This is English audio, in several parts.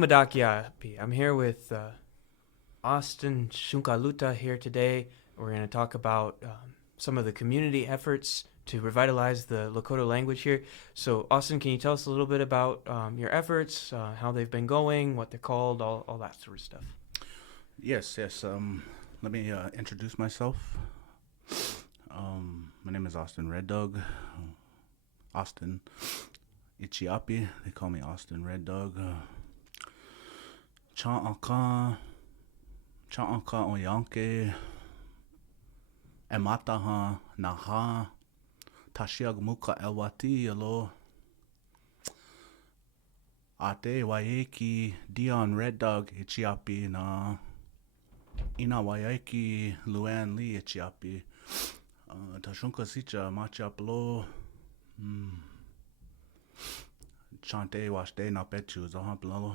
I'm here with Austin Shunkaluta here today. We're going to talk about some of the community efforts to revitalize the Lakota language here. So, Austin, can you tell us a little bit about your efforts, how they've been going, what they're called, all that sort of stuff? Yes. Let me introduce myself. My name is Austin Red Dog. Austin Ichiapi. They call me Austin Red Dog. Cha'aka Oyanke. Emataha Naha. Tashiagmuka Elwati Alo. Ate Waiki Dion Red Dog Ichiapi na. Ina Waiki Luan Li Ichiapi. Tashunka Sicha Machaplo. Chante Washte Napechu Zahaplalo.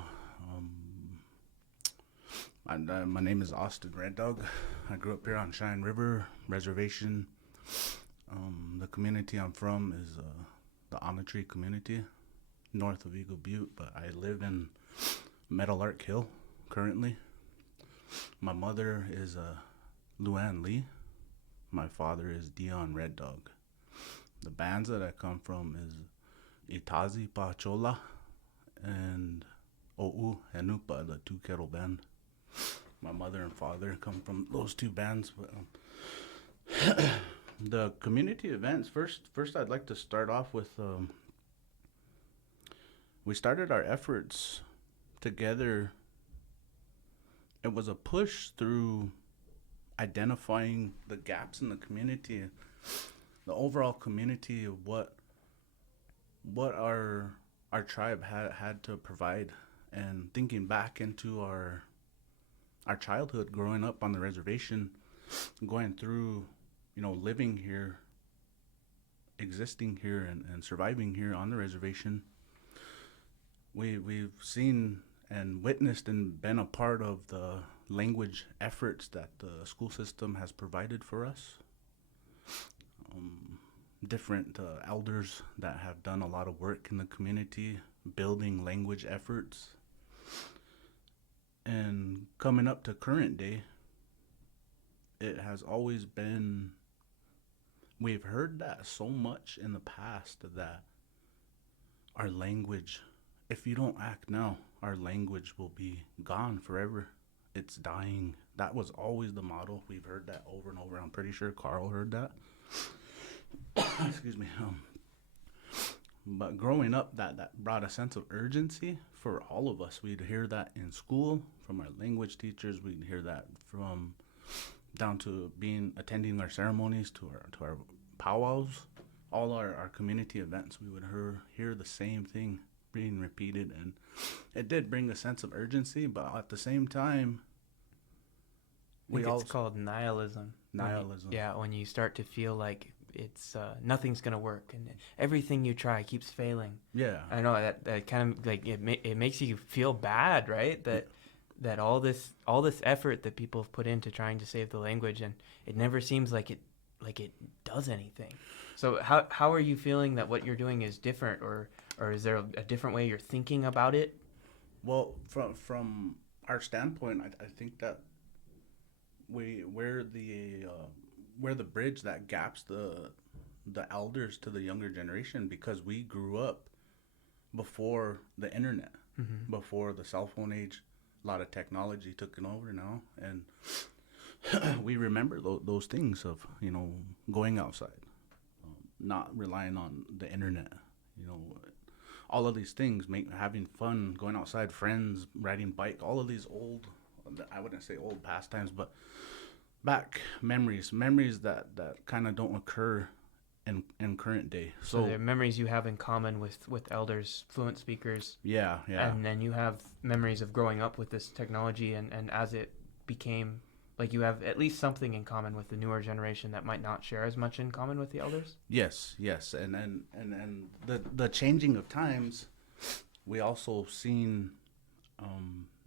My name is Austin Red Dog. I grew up here on Cheyenne River Reservation. The community I'm from is the Almond Tree community, north of Eagle Butte, but I live in Metal Arc Hill currently. My mother is Luann Lee. My father is Dion Red Dog. The bands that I come from is Itazi Pachola and O'u Enupa, the Two Kettle Band. My mother and father come from those two bands. But the community events, first I'd like to start off with, we started our efforts together. It was a push through identifying the gaps in the community, the overall community of what our tribe had to provide, and thinking back into our childhood growing up on the reservation, going through, living here, existing here, and surviving here on the reservation. We've seen and witnessed and been a part of the language efforts that the school system has provided for us. Different elders that have done a lot of work in the community, building language efforts. And coming up to current day, it has always been, we've heard that so much in the past that our language, if you don't act now, our language will be gone forever. It's dying. That was always the motto. We've heard that over and over. I'm pretty sure Carl heard that. Excuse me. But growing up, that brought a sense of urgency for all of us. We'd hear that in school from our language teachers. We'd hear that from down to attending our ceremonies, to our powwows, all our community events. We would hear the same thing being repeated, and it did bring a sense of urgency. But at the same time, It's called nihilism. Nihilism. When you start to feel like it's nothing's gonna work and everything you try keeps failing. Yeah, I know that kind of like it makes you feel bad, right? That all this effort that people have put into trying to save the language, and it never seems like it does anything. So how are you feeling that what you're doing is different, or is there a different way you're thinking about it? Well, from our standpoint, I think that we're the bridge that gaps the elders to the younger generation, because we grew up before the internet, before the cell phone age. A lot of technology took it over now, and we remember those things of going outside, not relying on the internet, all of these things, having fun, going outside, friends, riding bike, all of these old, I wouldn't say old pastimes, but back memories that kind of don't occur in current day. So there are memories you have in common with elders, fluent speakers. Yeah. And then you have memories of growing up with this technology, and as it became, like, you have at least something in common with the newer generation that might not share as much in common with the elders. Yes, and the changing of times, we also seen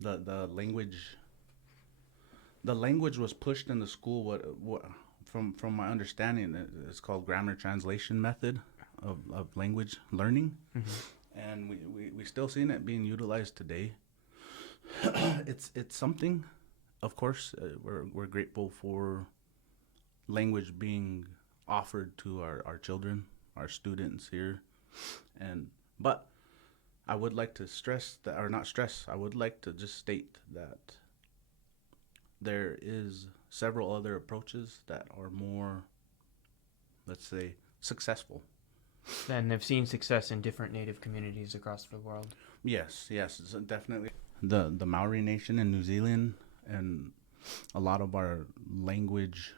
the language. The language was pushed in the school. What from my understanding, it's called grammar translation method of language learning, and we still seen it being utilized today. It's something. Of course, we're grateful for language being offered to our children, our students here, and but I would like to stress that, or not stress. I would like to just state that there is several other approaches that are more, let's say, successful. And I've seen success in different Native communities across the world. Yes, definitely. The Maori Nation in New Zealand and a lot of our language,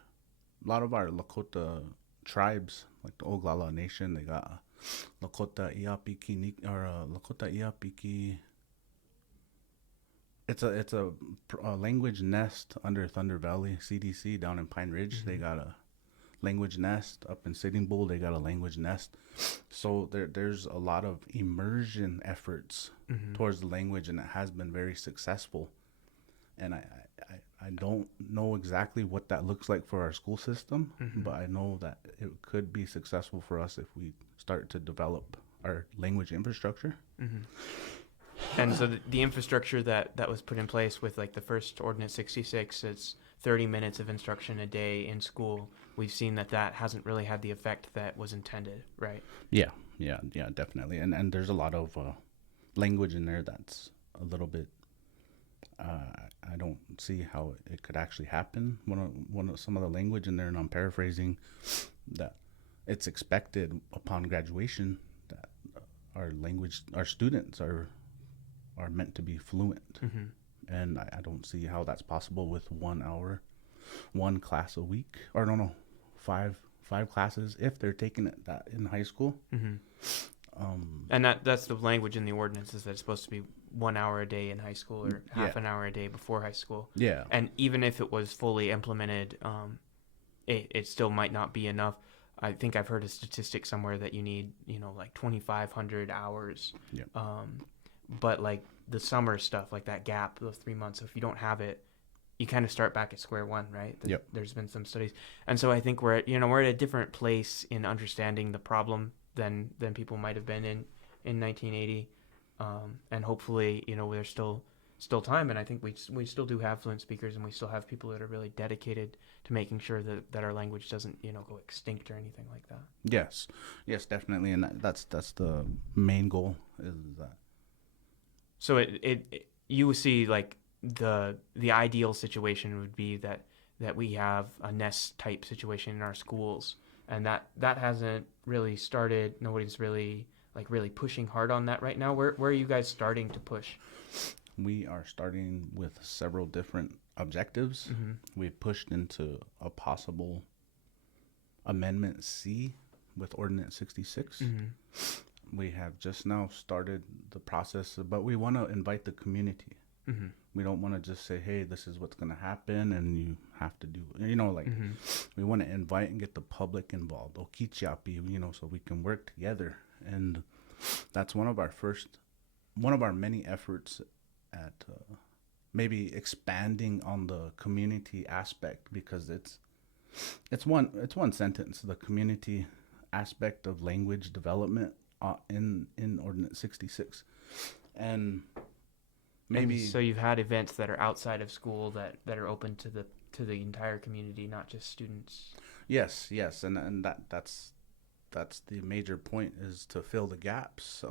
a lot of our Lakota tribes, like the Oglala Nation, they got Lakota Iapiki or Lakota Iapiki. It's a language nest under Thunder Valley CDC down in Pine Ridge. They got a language nest up in Sitting Bull. They got a language nest. So there's a lot of immersion efforts towards the language, and it has been very successful. And I don't know exactly what that looks like for our school system, but I know that it could be successful for us if we start to develop our language infrastructure. And so the infrastructure that was put in place with like the first Ordinance 66, it's 30 minutes of instruction a day in school. We've seen that hasn't really had the effect that was intended, right? Yeah, definitely. And there's a lot of language in there that's a little bit. I don't see how it could actually happen. One of some of the language in there, and I'm paraphrasing, that it's expected upon graduation that our students are meant to be fluent, and I don't see how that's possible with 1 hour, one class a week, or no, five classes if they're taking it that in high school. And that's the language in the ordinance, is that it's supposed to be 1 hour a day in high school or half an hour a day before high school. Yeah. And even if it was fully implemented, it still might not be enough. I think I've heard a statistic somewhere that you need, like 2,500 hours. Yeah. But like the summer stuff, like that gap, those 3 months, if you don't have it, you kind of start back at square one, right? Yep. There's been some studies. And so I think we're at a different place in understanding the problem than people might have been in 1980. And hopefully, there's still time. And I think we still do have fluent speakers, and we still have people that are really dedicated to making sure that our language doesn't, go extinct or anything like that. Yes, definitely. And that's the main goal, is that. So you see like the ideal situation would be that we have a nest type situation in our schools, and that hasn't really started. Nobody's really pushing hard on that right now. Where are you guys starting to push? We are starting with several different objectives. We've pushed into a possible Amendment C with Ordinance 66. We have just now started the process, but we want to invite the community. We don't want to just say, hey, this is what's going to happen and you have to do it. We want to invite and get the public involved, Okichiapi, so we can work together. And that's one of our many efforts at maybe expanding on the community aspect, because it's one sentence, the community aspect of language development in Ordinance 66. And maybe so you've had events that are outside of school that are open to the entire community, not just students. Yes, and that's the major point, is to fill the gaps.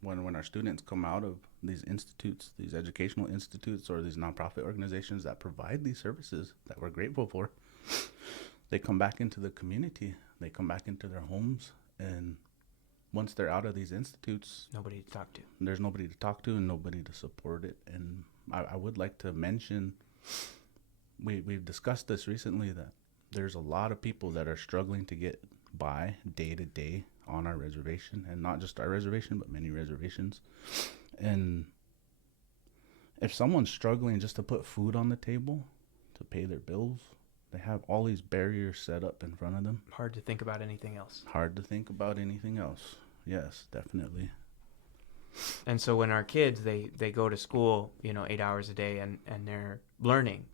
When our students come out of these institutes, these educational institutes, or these nonprofit organizations that provide these services that we're grateful for, they come back into the community, they come back into their homes, and once they're out of these institutes, Nobody to talk to. There's nobody to talk to and nobody to support it. And I would like to mention, we've discussed this recently, that there's a lot of people that are struggling to get by day to day on our reservation, and not just our reservation, but many reservations. And if someone's struggling just to put food on the table, to pay their bills, they have all these barriers set up in front of them. Hard to think about anything else. Yes, definitely. And so when our kids, they go to school, 8 hours a day and they're learning,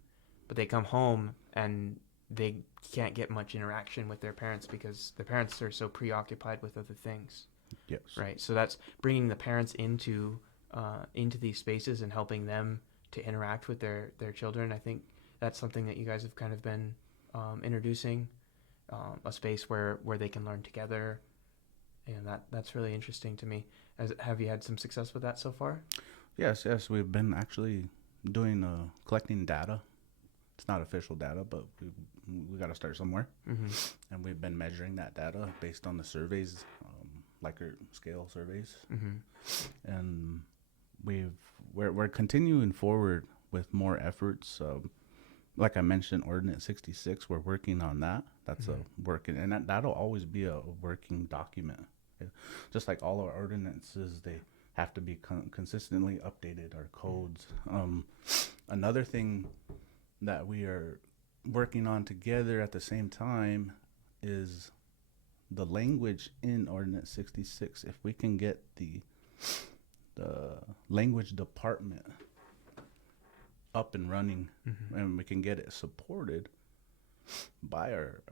but they come home and they can't get much interaction with their parents because the parents are so preoccupied with other things. Yes. Right. So that's bringing the parents into these spaces and helping them to interact with their children. I think that's something that you guys have kind of been introducing, a space where they can learn together, and that's really interesting to me. Have you had some success with that so far? Yes, we've been actually doing collecting data. It's not official data, but we got to start somewhere. Mm-hmm. And we've been measuring that data based on the surveys, Likert scale surveys. Mm-hmm. And we're continuing forward with more efforts. Like I mentioned, Ordinance 66, we're working on that. That's Mm-hmm. a working, and that'll always be a working document. Just like all our ordinances, they have to be consistently updated, our codes. Another thing that we are working on together at the same time is the language in Ordinance 66. If we can get the language department up and running, Mm-hmm. and we can get it supported by our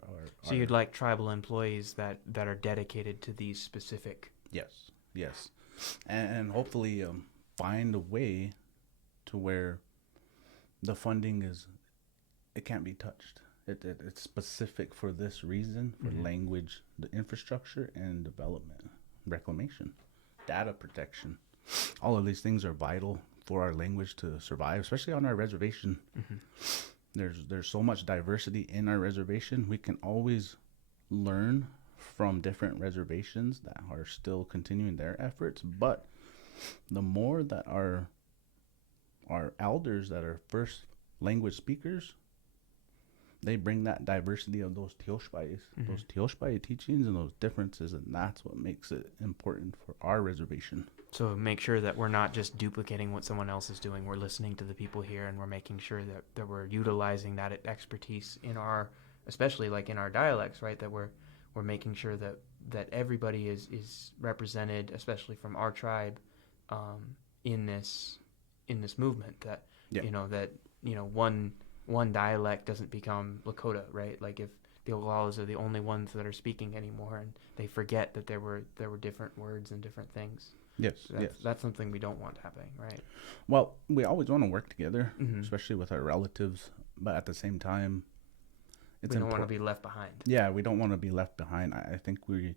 So you'd like tribal employees that are dedicated to these specific. yes, and hopefully find a way to where the funding it can't be touched. It's specific for this reason, for Mm-hmm. language, the infrastructure and development, reclamation, data protection. All of these things are vital for our language to survive, especially on our reservation. Mm-hmm. There's so much diversity in our reservation. We can always learn from different reservations that are still continuing their efforts, but the more that our elders that are first language speakers, they bring that diversity of those Teoshpais, Mm-hmm. those Teoshpai teachings and those differences, and that's what makes it important for our reservation. So make sure that we're not just duplicating what someone else is doing. We're listening to the people here, and we're making sure that we're utilizing that expertise in our, especially like in our dialects, right? That we're making sure that everybody is represented, especially from our tribe, in this movement. That one dialect doesn't become Lakota, right? Like if the Oglalas are the only ones that are speaking anymore, and they forget that there were different words and different things. Yes, That's something we don't want happening, right? Well, we always want to work together, Mm-hmm. especially with our relatives, but at the same time, We don't want to be left behind. Yeah, we don't want to be left behind. I think we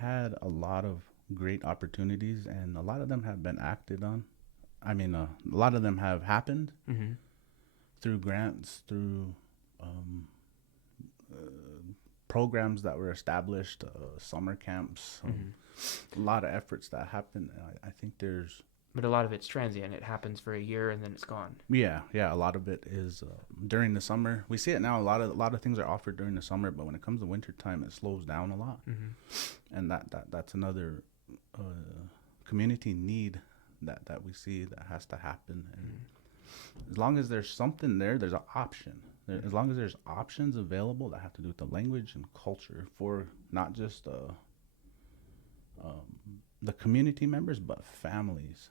had a lot of great opportunities, and a lot of them have been acted on. I mean, a lot of them have happened Mm-hmm. through grants, through programs that were established, summer camps, Mm-hmm. a lot of efforts that happened. I think there's... But a lot of it's transient. It happens for a year and then it's gone. Yeah. A lot of it is during the summer. We see it now. A lot of things are offered during the summer, but when it comes to winter time, it slows down a lot. Mm-hmm. And that's another community need that we see that has to happen. And as long as there's something there, there's an option. As long as there's options available that have to do with the language and culture for not just the community members, but families.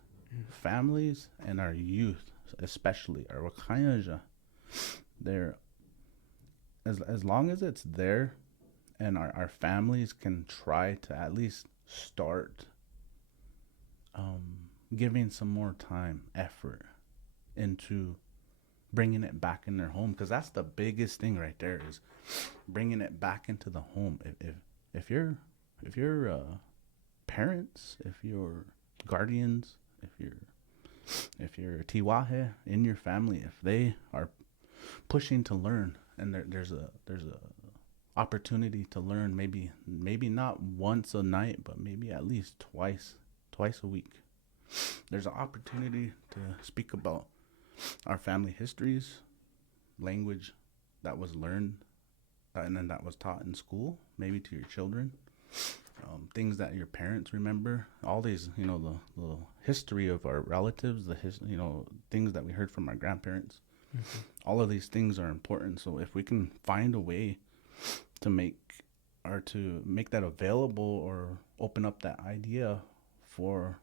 Families and our youth, especially our Wakayanja, they're as long as it's there, and our families can try to at least start giving some more time, effort into bringing it back in their home, because that's the biggest thing right there, is bringing it back into the home. If your parents, if your guardians, if you're Tiwahe in your family, if they are pushing to learn, and there's a opportunity to learn, maybe not once a night, but maybe at least twice a week, there's an opportunity to speak about our family histories, language that was learned and then that was taught in school, maybe to your children. Things that your parents remember, all these, the history of our relatives, things that we heard from our grandparents. Mm-hmm. All of these things are important. So if we can find a way to make that available, or open up that idea for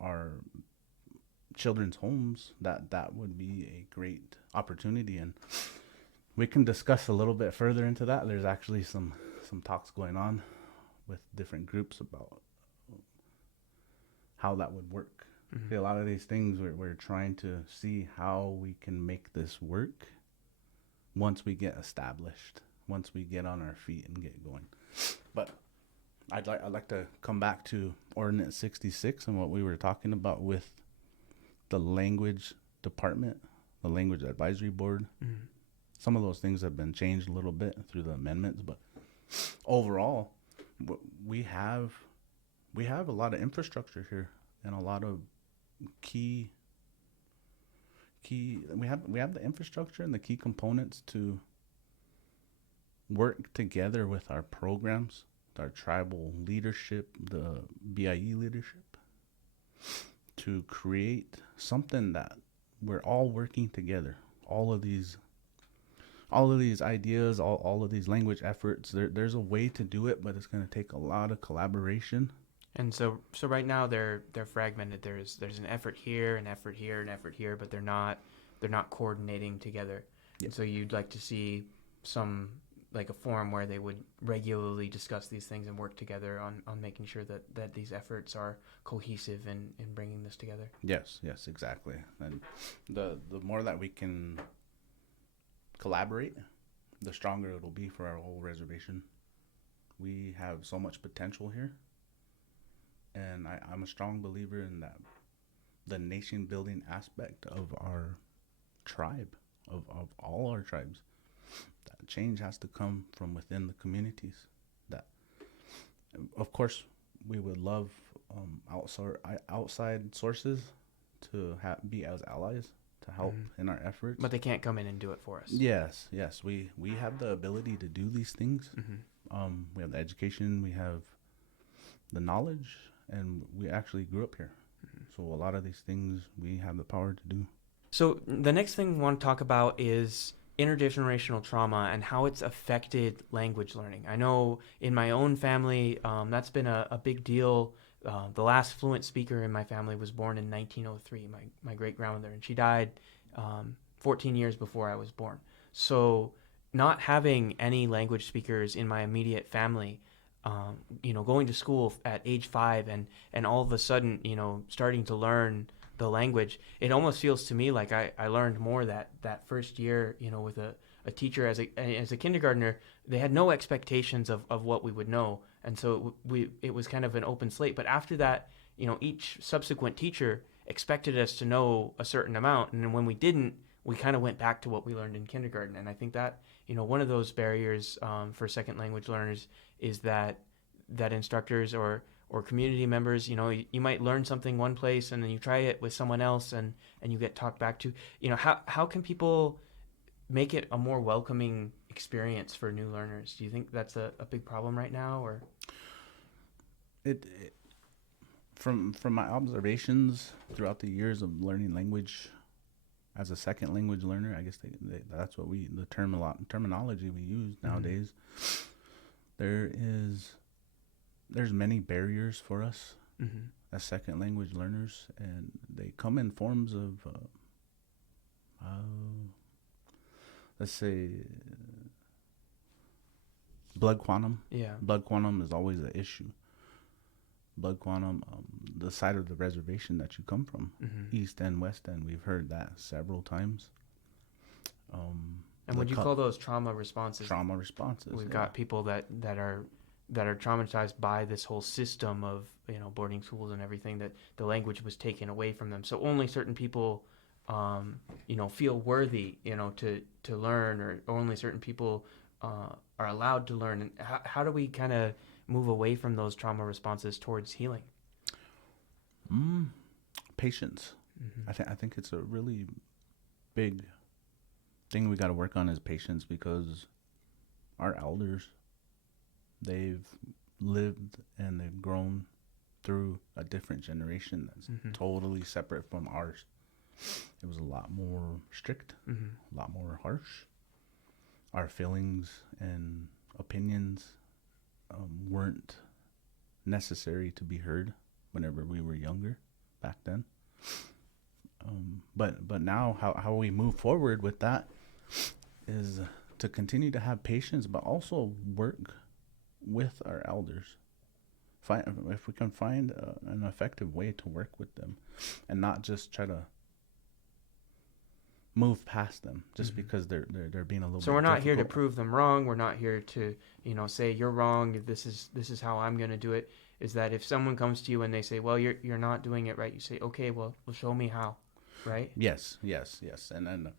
our children's homes, that would be a great opportunity. And we can discuss a little bit further into that. There's actually some talks going on with different groups about how that would work. See, a lot of these things we're trying to see how we can make this work once we get established, once we get on our feet and get going. But I'd like to come back to Ordinance 66 and what we were talking about with the language department, the language advisory board. Some of those things have been changed a little bit through the amendments, but overall, we have a lot of infrastructure here and a lot of key. We have the infrastructure and the key components to work together with our programs, our tribal leadership, the BIE leadership, to create something that we're all working together. All of these ideas, all of these language efforts, there's a way to do it, but it's going to take a lot of collaboration. And so right now they're fragmented. There's an effort here, an effort here, an effort here, but they're not coordinating together. Yeah. And so you'd like to see some, like a forum where they would regularly discuss these things and work together on making sure that these efforts are cohesive in bringing this together. Yes, exactly. And the more that we can collaborate, the stronger it'll be for our whole reservation. We have so much potential here, and I'm a strong believer in that, the nation building aspect of our tribe, of all our tribes. That change has to come from within the communities. That, of course, we would love outside sources to be as allies to help in our efforts. But they can't come in and do it for us. Yes. We have the ability to do these things. We have the education, we have the knowledge, and we actually grew up here. So a lot of these things we have the power to do. So the next thing we want to talk about is intergenerational trauma and how it's affected language learning. I know in my own family, that's been a big deal. The last fluent speaker in my family was born in 1903, my great-grandmother, and she died 14 years before I was born. So not having any language speakers in my immediate family, going to school at age 5 and all of a sudden, starting to learn the language, it almost feels to me like I learned more that first year, with a teacher as a kindergartner. They had no expectations of what we would know. And so it was kind of an open slate. But after that, each subsequent teacher expected us to know a certain amount. And then when we didn't, we kind of went back to what we learned in kindergarten. And I think that, one of those barriers for second language learners is that instructors or community members, you might learn something one place and then you try it with someone else and you get talked back to. How can people make it a more welcoming experience for new learners? Do you think that's a big problem right now, or? It from my observations throughout the years of learning language as a second language learner, I guess that's what terminology we use nowadays. There's many barriers for us as second language learners, and they come in forms of let's say blood quantum. Blood quantum is always an issue. Blood quantum, the side of the reservation that you come from, east and west end, we've heard that several times. And would you call those trauma responses? Trauma responses. We've got people that are traumatized by this whole system of boarding schools and everything, that the language was taken away from them. So only certain people feel worthy to learn, or only certain people are allowed to learn. And how do we kind of move away from those trauma responses towards healing? Patience. I think it's a really big thing we got to work on is patience, because our elders, they've lived and they've grown through a different generation that's totally separate from ours. It was a lot more strict, a lot more harsh. Our feelings and opinions weren't necessary to be heard whenever we were younger back then. But now how we move forward with that is to continue to have patience, but also work with our elders if we can find an effective way to work with them, and not just try to move past them just because they're being a little bit So we're not here to difficult. prove them wrong. We're not here to, say you're wrong. This is how I'm going to do it. Is that if someone comes to you and they say, well, you're not doing it right, you say, okay, well show me how, right? Yes, and then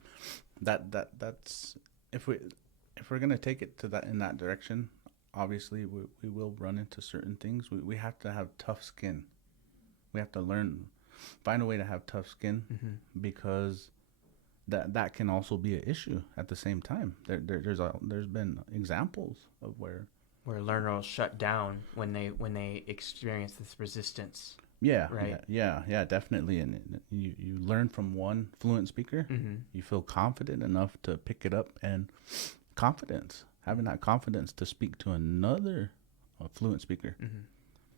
that's if we're gonna take it to that in that direction. Obviously, we will run into certain things. We have to have tough skin. We have to find a way to have tough skin, because that can also be an issue at the same time. There's been examples of where a learner will shut down when they experience this resistance. yeah, right? yeah, definitely. And you learn from one fluent speaker, you feel confident enough to pick it up, and having that confidence to speak to another fluent speaker.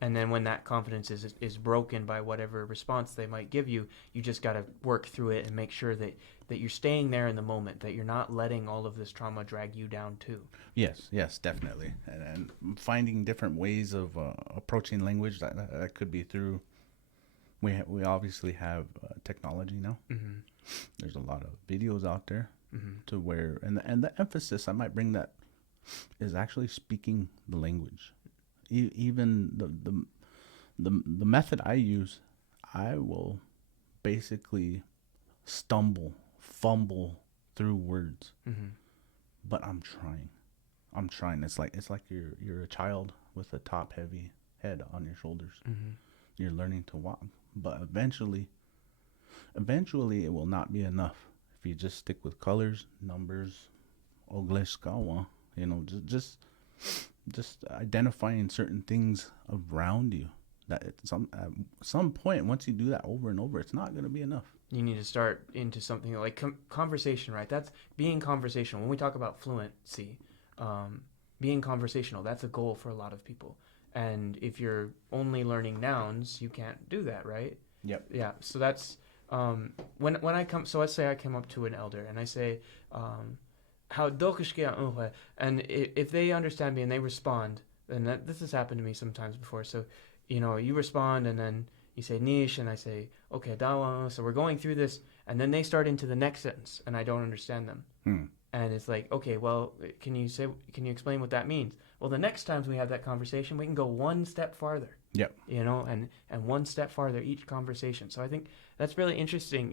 And then when that confidence is broken by whatever response they might give you, you just got to work through it and make sure that you're staying there in the moment, that you're not letting all of this trauma drag you down too. Yes, definitely. And finding different ways of approaching language, that could be through, we obviously have technology now. There's a lot of videos out there to where, and the emphasis I might bring that is actually speaking the language. Even the method I use, I will basically fumble through words, but I'm trying. It's like you're a child with a top heavy head on your shoulders. You're learning to walk, but eventually it will not be enough if you just stick with colors, numbers, ogleskawa, just identifying certain things around you. That at some point, once you do that over and over, it's not going to be enough. You need to start into something like conversation, right? That's being conversational. When we talk about fluency, being conversational, that's a goal for a lot of people. And if you're only learning nouns, you can't do that, right? Yep. Yeah. So that's when I come. So let's say I come up to an elder and I say, how and if they understand me and they respond, and this has happened to me sometimes before. So, you respond and then you say niche and I say, okay, dawa. So we're going through this, and then they start into the next sentence and I don't understand them. And it's like, okay, well, can you explain what that means? Well, the next times we have that conversation, we can go one step farther. Yep. And one step farther each conversation. So I think that's really interesting,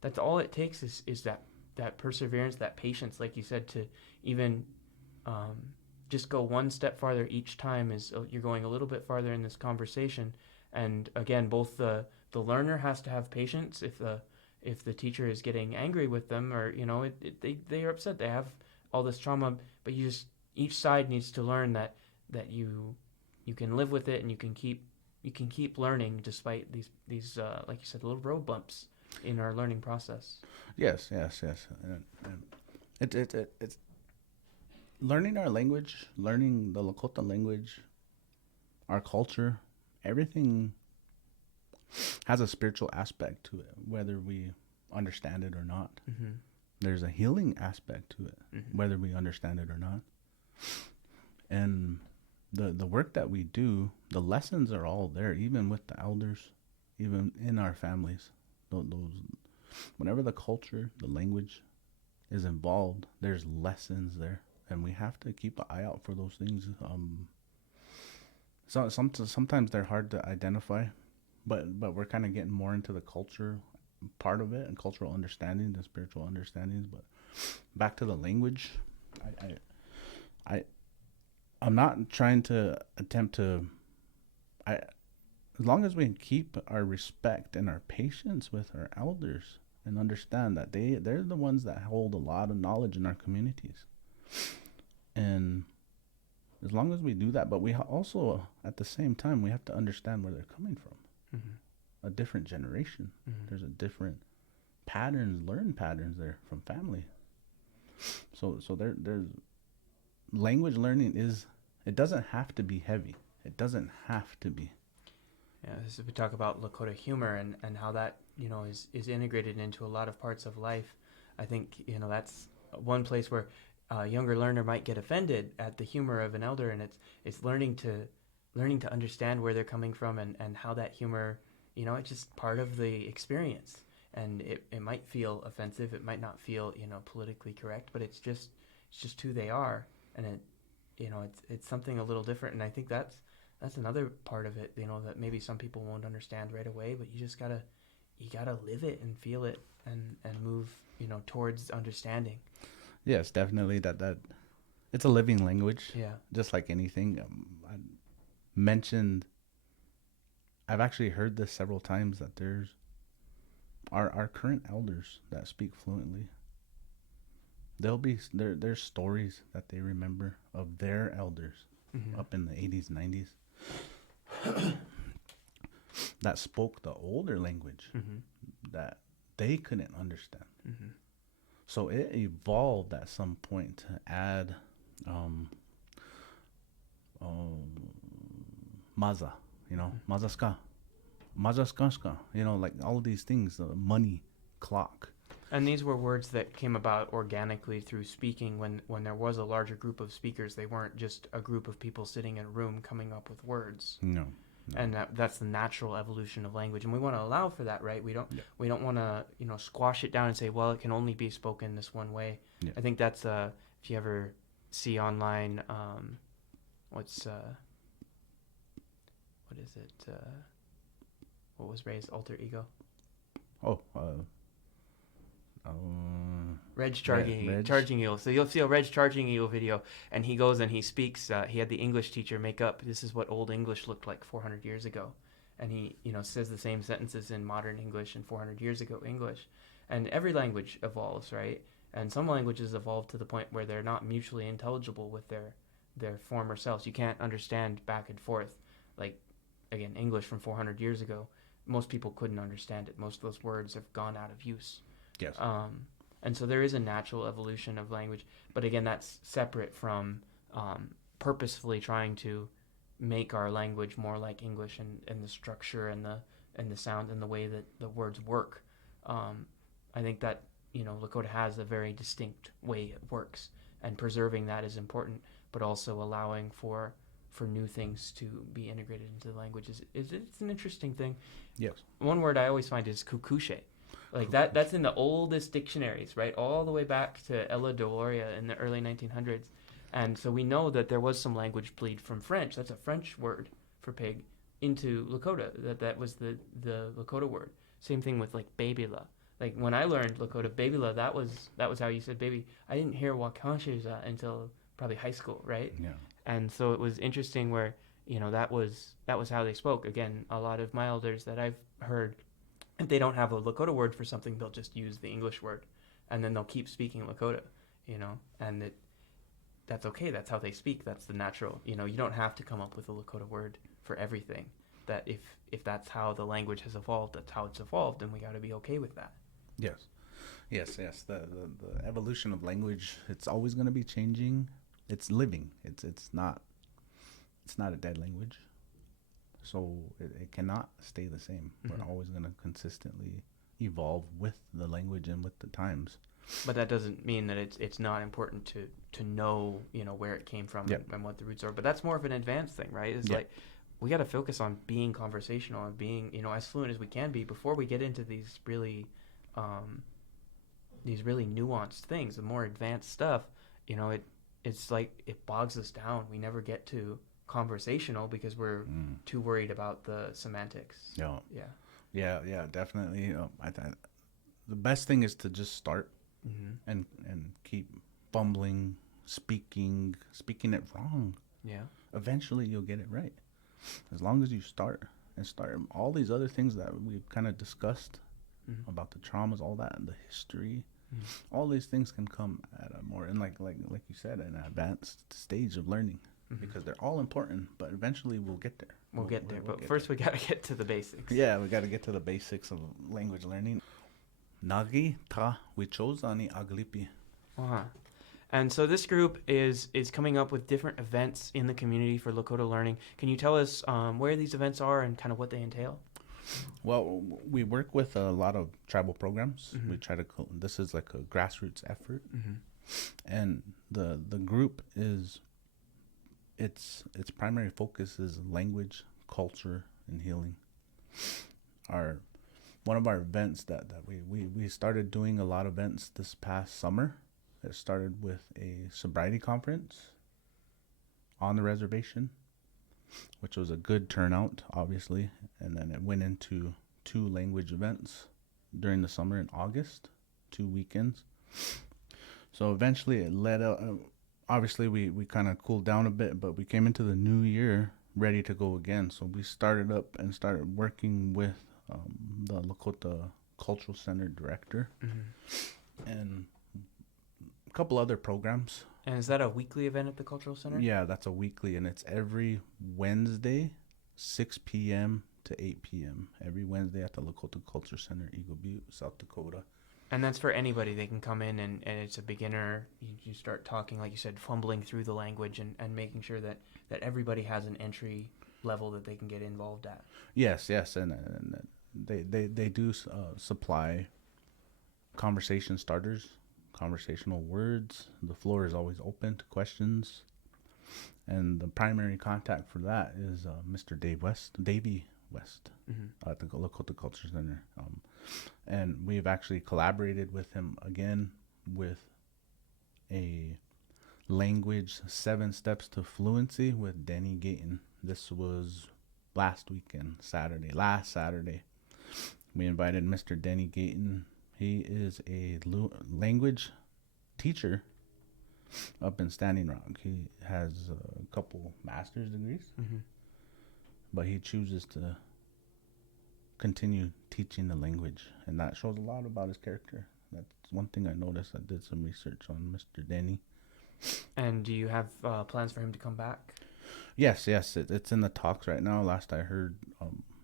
that's all it takes is that perseverance, that patience, like you said, to even just go one step farther each time. Is you're going a little bit farther in this conversation. And again, both the learner has to have patience if the teacher is getting angry with them, or they are upset, they have all this trauma, but each side needs to learn that you can live with it, and you can keep learning despite these like you said, little road bumps in our learning process. Yes. It's learning our language, learning the Lakota language, our culture, everything has a spiritual aspect to it, whether we understand it or not. There's a healing aspect to it, whether we understand it or not. And the work that we do, the lessons are all there, even with the elders, even in our families. Those, whenever the culture, the language is involved, there's lessons there, and we have to keep an eye out for those things. Sometimes they're hard to identify, but we're kind of getting more into the culture part of it, and cultural understanding and spiritual understandings. But back to the language, I'm not trying to attempt to. As long as we keep our respect and our patience with our elders and understand that they're the ones that hold a lot of knowledge in our communities, and as long as we do that, but we also at the same time we have to understand where they're coming from. A different generation. There's a different learn patterns there from family. So there's language learning it doesn't have to be heavy. It doesn't have to be. Yeah, this is, we talk about Lakota humor and how that is integrated into a lot of parts of life. I think that's one place where a younger learner might get offended at the humor of an elder, and it's learning to learning to understand where they're coming from and how that humor, it's just part of the experience. And it might feel offensive. It might not feel, politically correct, but it's just who they are. And it's something a little different. And I think that's another part of it, that maybe some people won't understand right away, but you just gotta live it and feel it and move, towards understanding. Yes, definitely that it's a living language. Yeah. Just like anything. I've actually heard this several times, that there's our current elders that speak fluently. There's stories that they remember of their elders up in the 80s, 90s that spoke the older language that they couldn't understand. So it evolved at some point to add maza, mazaska, mazaskaska, like all of these things, money, clock. And these were words that came about organically through speaking when there was a larger group of speakers. They weren't just a group of people sitting in a room coming up with words. No. And that's the natural evolution of language. And we want to allow for that, right? We don't want to, squash it down and say, well, it can only be spoken this one way. Yeah. I think that's, if you ever see online, what is it? What was Ray's alter ego? Reg Charging Eel. So you'll see a Reg Charging Eel video, and he goes and he speaks. He had the English teacher make up, this is what old English looked like 400 years ago. And he, says the same sentences in modern English and 400 years ago English. And every language evolves, right? And some languages evolve to the point where they're not mutually intelligible with their former selves. You can't understand back and forth. Like, again, English from 400 years ago, most people couldn't understand it. Most of those words have gone out of use. Yes. And so there is a natural evolution of language, but again, that's separate from purposefully trying to make our language more like English and the structure and the sound and the way that the words work. I think that Lakota has a very distinct way it works, and preserving that is important, but also allowing for new things to be integrated into the language it's an interesting thing. Yes. One word I always find is kukushe. Like that's in the oldest dictionaries, right? All the way back to Ella Doloria in the early 1900s. And so we know that there was some language bleed from French. That's a French word for pig into Lakota. That was the Lakota word. Same thing with like babila. Like when I learned Lakota babila, that was how you said baby. I didn't hear wakanshiza until probably high school, right? Yeah. And so it was interesting where, that was how they spoke. Again, a lot of my elders that I've heard, if they don't have a Lakota word for something, they'll just use the English word, and then they'll keep speaking Lakota, and that's okay. That's how they speak. That's the natural. You don't have to come up with a Lakota word for everything. That if that's how the language has evolved, that's how it's evolved, and we got to be okay with that. Yes. The evolution of language, it's always going to be changing. It's living. It's not a dead language. So it cannot stay the same. We're always going to consistently evolve with the language and with the times. But that doesn't mean that it's not important to know, where it came from and what the roots are. But that's more of an advanced thing, right? It's like we got to focus on being conversational and being, as fluent as we can be before we get into these really nuanced things, the more advanced stuff. It's like it bogs us down. We never get to conversational because we're too worried about the semantics. Yeah, definitely. The best thing is to just start and keep bumbling, speaking it wrong. Yeah. Eventually you'll get it right. As long as you start all these other things that we've kind of discussed about the traumas, all that, and the history. All these things can come at a more, and like you said, an advanced stage of learning. Because they're all important, but eventually we'll get there. We'll get there, but first we got to get to the basics. Yeah, we got to get to the basics of language learning. Nagi ta wichozani aglipi. And so this group is coming up with different events in the community for Lakota learning. Can you tell us where these events are and kind of what they entail? Well, we work with a lot of tribal programs. We try to. This is like a grassroots effort, and the group is its primary focus is language, culture, and healing. Our One of our events that we started doing a lot of events this past summer. It started with a sobriety conference on the reservation, which was a good turnout, obviously, and then it went into 2 language events during the summer in August, 2 weekends. So eventually it led out. Obviously, we kind of cooled down a bit, but we came into the new year ready to go again. So we started up and started working with the Lakota Cultural Center director and a couple other programs. And is that a weekly event at the Cultural Center? Yeah, that's a weekly, and it's every Wednesday, 6 p.m. to 8 p.m. Every Wednesday at the Lakota Culture Center, Eagle Butte, South Dakota. And that's for anybody. They can come in and it's a beginner. You start talking, like you said, fumbling through the language and making sure that everybody has an entry level that they can get involved at. Yes, and they do supply conversation starters, conversational words. The floor is always open to questions. And the primary contact for that is Mr. Davey West at the Lakota Culture Center. And we've actually collaborated with him again with a language 7 steps to fluency with Denny Gayton. This was last Saturday. We invited Mr. Denny Gayton. He is a language teacher up in Standing Rock. He has a couple master's degrees, but he chooses to continue teaching the language, and that shows a lot about his character. That's one thing I noticed. I did some research on Mr. Denny. And do you have plans for him to come back? Yes, it's in the talks right now. Last I heard,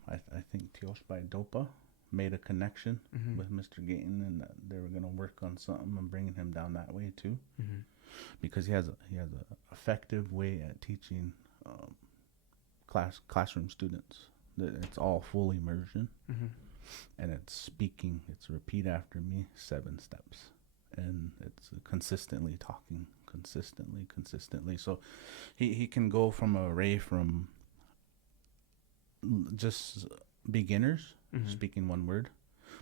I think Tioshbai Dopa made a connection with Mr. Gayton, and that they were going to work on something and bringing him down that way too, because he has a effective way at teaching classroom students. It's all full immersion, and it's speaking. It's repeat after me 7 steps, and it's consistently talking, consistently. So he can go from an array from just beginners speaking 1 word,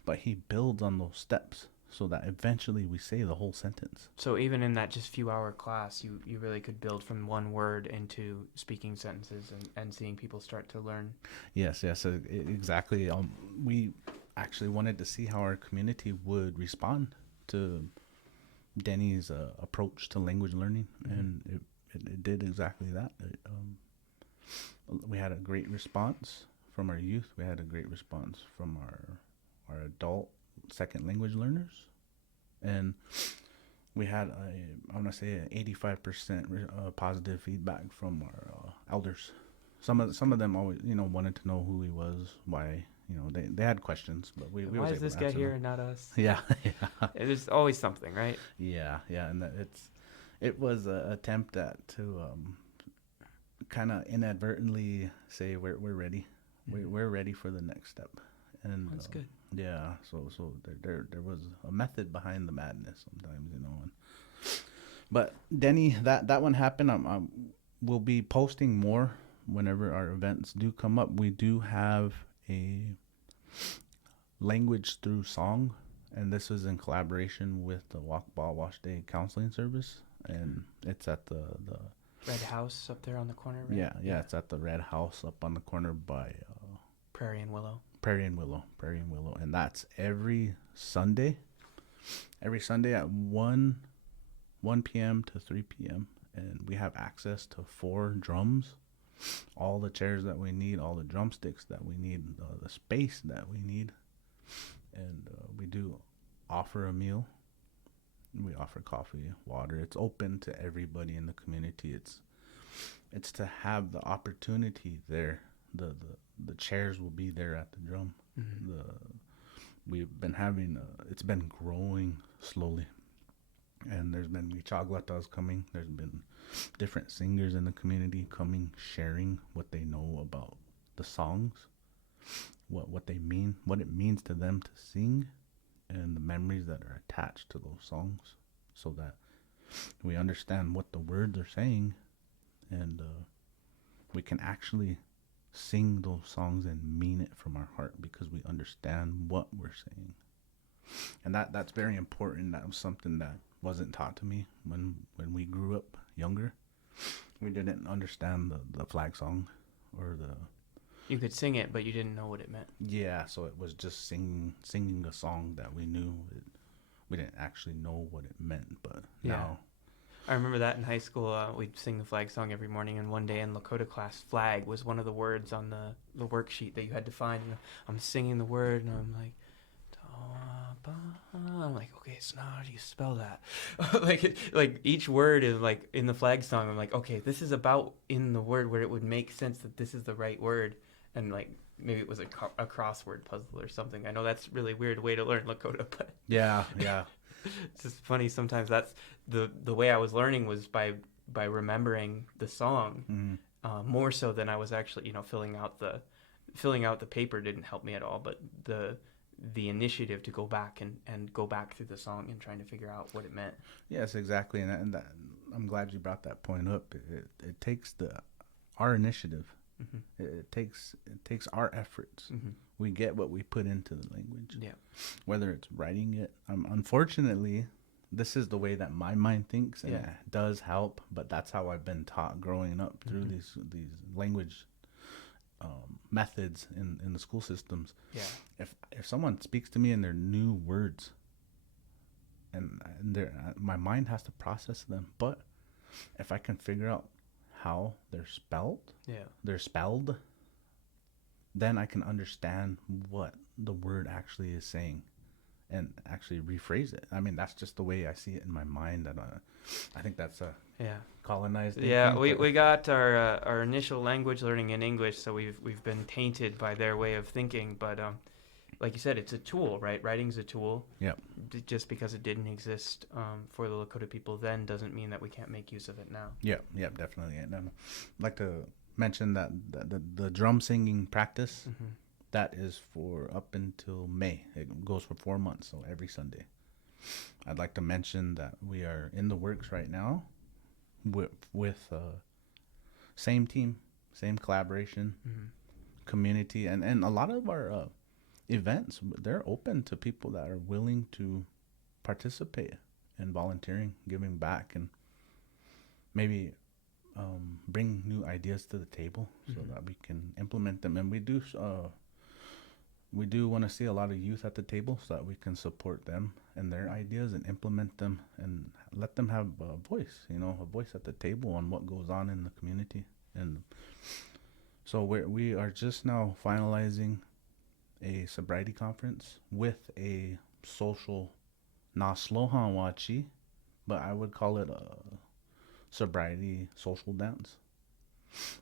but he builds on those steps so that eventually we say the whole sentence. So even in that just few hour class, you really could build from 1 word into speaking sentences and seeing people start to learn. Yes, exactly. We actually wanted to see how our community would respond to Denny's approach to language learning, and it did exactly that. We had a great response from our youth. We had a great response from our adult second language learners, and we had I want to say an 85% positive feedback from our elders. Some of them always wanted to know who he was, why. They had questions, but we why is this guy here and not us? Yeah. There's always something, right? Yeah, and it was an attempt to kind of inadvertently say we're ready. We're ready for the next step, and that's good. Yeah, so there was a method behind the madness sometimes, But Denny, that one happened. We'll be posting more whenever our events do come up. We do have a language through song, and this is in collaboration with the Walk Ball Wash Day counseling service, and it's at the Red House up there on the corner, right? Yeah, it's at the Red House up on the corner by Prairie and Willow, and that's every Sunday at 1 p.m. to 3 p.m. and we have access to 4 drums, all the chairs that we need, all the drumsticks that we need, the space that we need, and we do offer a meal. We offer coffee, water. It's open to everybody in the community. It's to have the opportunity there. The chairs will be there at the drum. We've been having it's been growing slowly, and there's been Dog-Lakotas coming. There's been different singers in the community coming, sharing what they know about the songs, what they mean, what it means to them to sing, and the memories that are attached to those songs, so that we understand what the words are saying, and we can actually sing those songs and mean it from our heart because we understand what we're saying. And that's very important. That was something that wasn't taught to me when we grew up younger. We didn't understand the flag song or the... You could sing it, but you didn't know what it meant. Yeah, so it was just singing a song that we knew. We didn't actually know what it meant, but now... I remember that in high school. We'd sing the flag song every morning, and one day in Lakota class, flag was one of the words on the worksheet that you had to find. And I'm singing the word, and I'm like... I'm like, okay, so now how do you spell that? like each word is like in the flag song. I'm like, okay, this is about in the word where it would make sense that this is the right word, and like maybe it was a crossword puzzle or something. I know that's a really weird way to learn Lakota, but yeah, it's just funny sometimes. That's the way I was learning was by remembering the song, more so than I was actually filling out the paper didn't help me at all, but the initiative to go back and go back through the song and trying to figure out what it meant. Yes, exactly, and that, I'm glad you brought that point up. It takes our initiative. Mm-hmm. It takes our efforts. Mm-hmm. We get what we put into the language. Yeah, whether it's writing it. Unfortunately, this is the way that my mind thinks, and it does help. But that's how I've been taught growing up through these language methods in the school systems. Yeah. If someone speaks to me in their new words, and my mind has to process them, but if I can figure out how they're spelled, then I can understand what the word actually is saying and actually rephrase it. I mean, that's just the way I see it in my mind. And I think that's a colonized. Yeah, we got our initial language learning in English, so we've been tainted by their way of thinking. But like you said, it's a tool, right? Writing's a tool. Yeah. Just because it didn't exist for the Lakota people then doesn't mean that we can't make use of it now. Yeah, definitely. And I'd like to mention that the drum singing practice. Mm-hmm. That is for up until May. It goes for 4 months, so every Sunday. I'd like to mention that we are in the works right now with same team, same collaboration, community, and a lot of our events, they're open to people that are willing to participate in volunteering, giving back, and maybe bring new ideas to the table so that we can implement them. And we do want to see a lot of youth at the table so that we can support them and their ideas and implement them and let them have a voice at the table on what goes on in the community. And so we are just now finalizing a sobriety conference with a social Naslohan Wachi, but I would call it a sobriety social dance.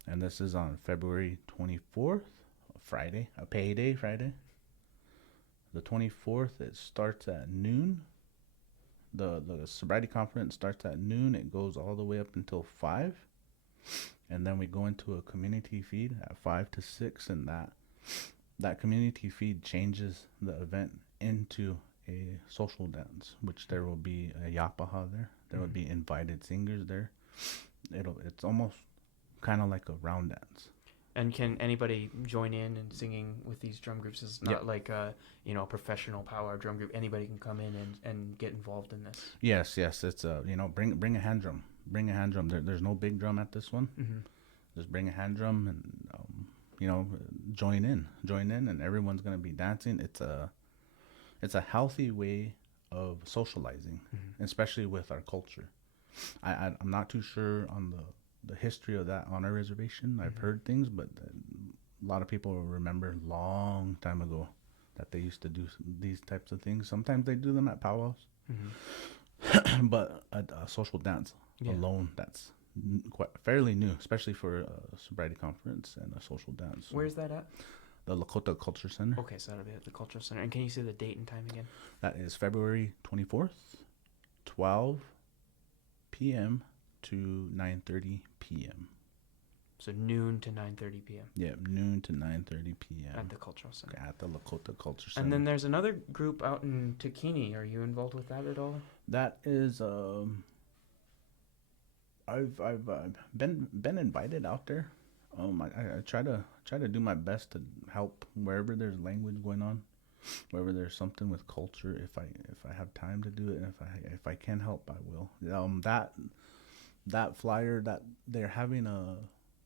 And this is on February 24th. Friday, a payday Friday. The 24th, it starts at noon. The sobriety conference starts at noon. It goes all the way up until 5. And then we go into a community feed at 5 to 6. And that community feed changes the event into a social dance, which there will be a yapaha there. There will be invited singers there. It's almost kind of like a round dance. And can anybody join in and singing with these drum groups? It's not like a professional power drum group. Anybody can come in and get involved in this. Yes. It's bring a hand drum. Bring a hand drum. There's no big drum at this one. Mm-hmm. Just bring a hand drum and join in, and everyone's gonna be dancing. It's a healthy way of socializing, especially with our culture. I'm not too sure on the history of that on our reservation. I've heard things, but a lot of people remember long time ago that they used to do these types of things. Sometimes they do them at powwows, but a social dance alone, that's fairly new, especially for a sobriety conference and a social dance. Where's that at? The Lakota Culture Center. Okay, so that'll be at the Cultural Center. And can you say the date and time again? That is February 24th, 12 p.m. to 9:30 p.m. So noon to 9:30 p.m. Yeah, noon to 9:30 p.m. At the Cultural Center. At the Lakota Culture Center. And then there's another group out in Takini. Are you involved with that at all? That is I've been invited out there. I try to do my best to help wherever there's language going on, wherever there's something with culture. If I have time to do it, and if I can help, I will. That flyer that they're having a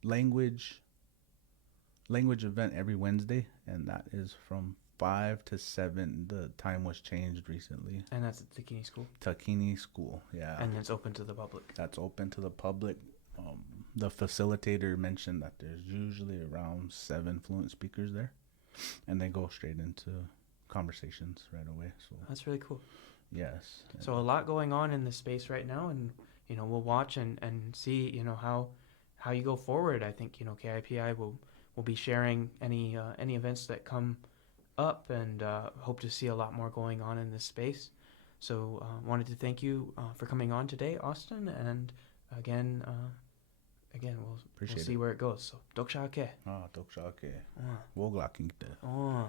language event every Wednesday, and that is from 5 to 7. The time was changed recently. And that's at Takini School. Takini School, yeah. And it's open to the public. That's open to the public. The facilitator mentioned that there's usually around 7 fluent speakers there, and they go straight into conversations right away. So That's really cool. yes. So a lot going on in this space right now, and we'll watch and see how you go forward. I think KIPI will be sharing any events that come up, and hope to see a lot more going on in this space. So wanted to thank you for coming on today, Austin, and again we'll see where it goes. So Dog-Lakota. Dog-Lakota. Dog-Lakota.